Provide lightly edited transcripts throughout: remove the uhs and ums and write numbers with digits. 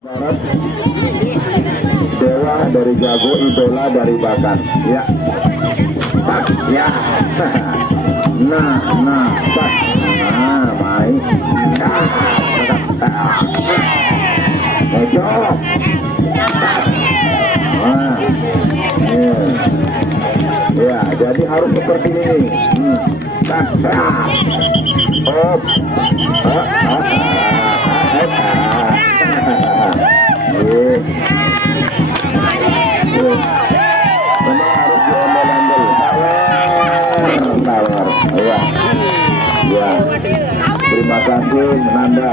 Barat, dewa dari jago, idola dari bakat. Ya, tak, ya. Nah, tak, baik. Cocok. Nah, ya, jadi harus seperti ini. Tak, memang harus diondel-ondel, tawar, ya. Terima kasih Nanda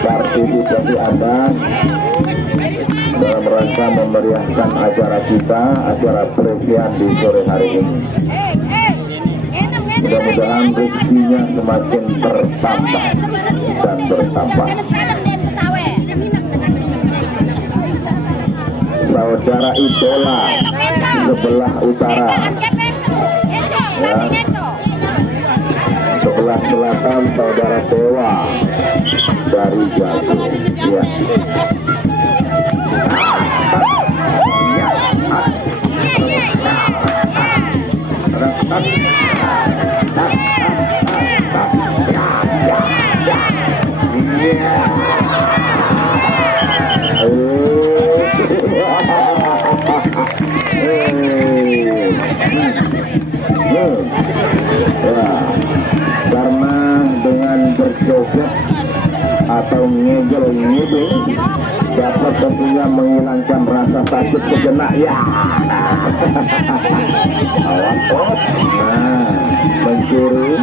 partisipasi Anda dalam rangka memeriahkan acara kita, acara presian di sore hari ini. Mudah-mudahan rezekinya semakin bertambah dan bertambah. Saudara idola sebelah utara, ya. Sebelah selatan saudara dewa dari jago, ya. Karena dengan berjoget atau ngejel-ngejel dapat tentunya menghilangkan rasa sakit sejenak, ya. Awas, mencuri,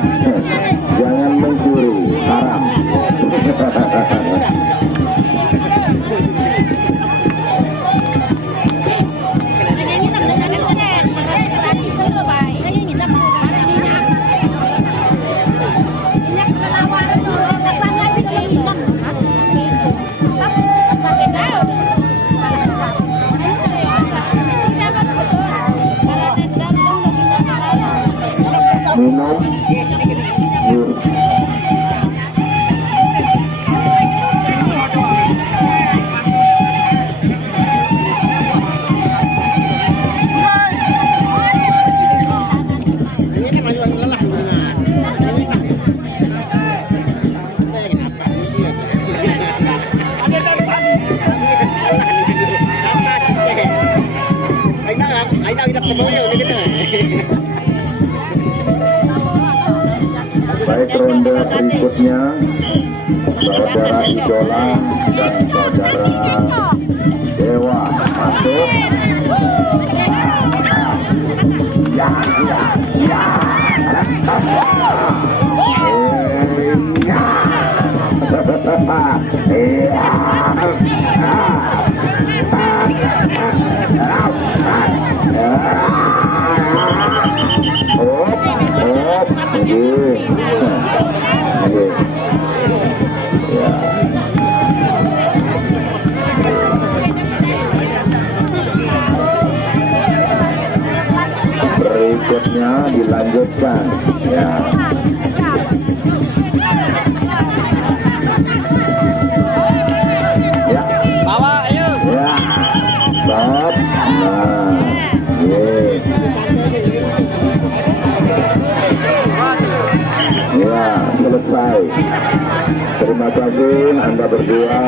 jangan mencuri, haram. Minum, baik ronde berikutnya saudara idola dan saudara dewa masuk. Ya. Berikutnya dilanjutkan, ya. Ya. Bawa, ayo. Ya. Stop. Nah, ya, selesai. Terima kasih Anda berdua.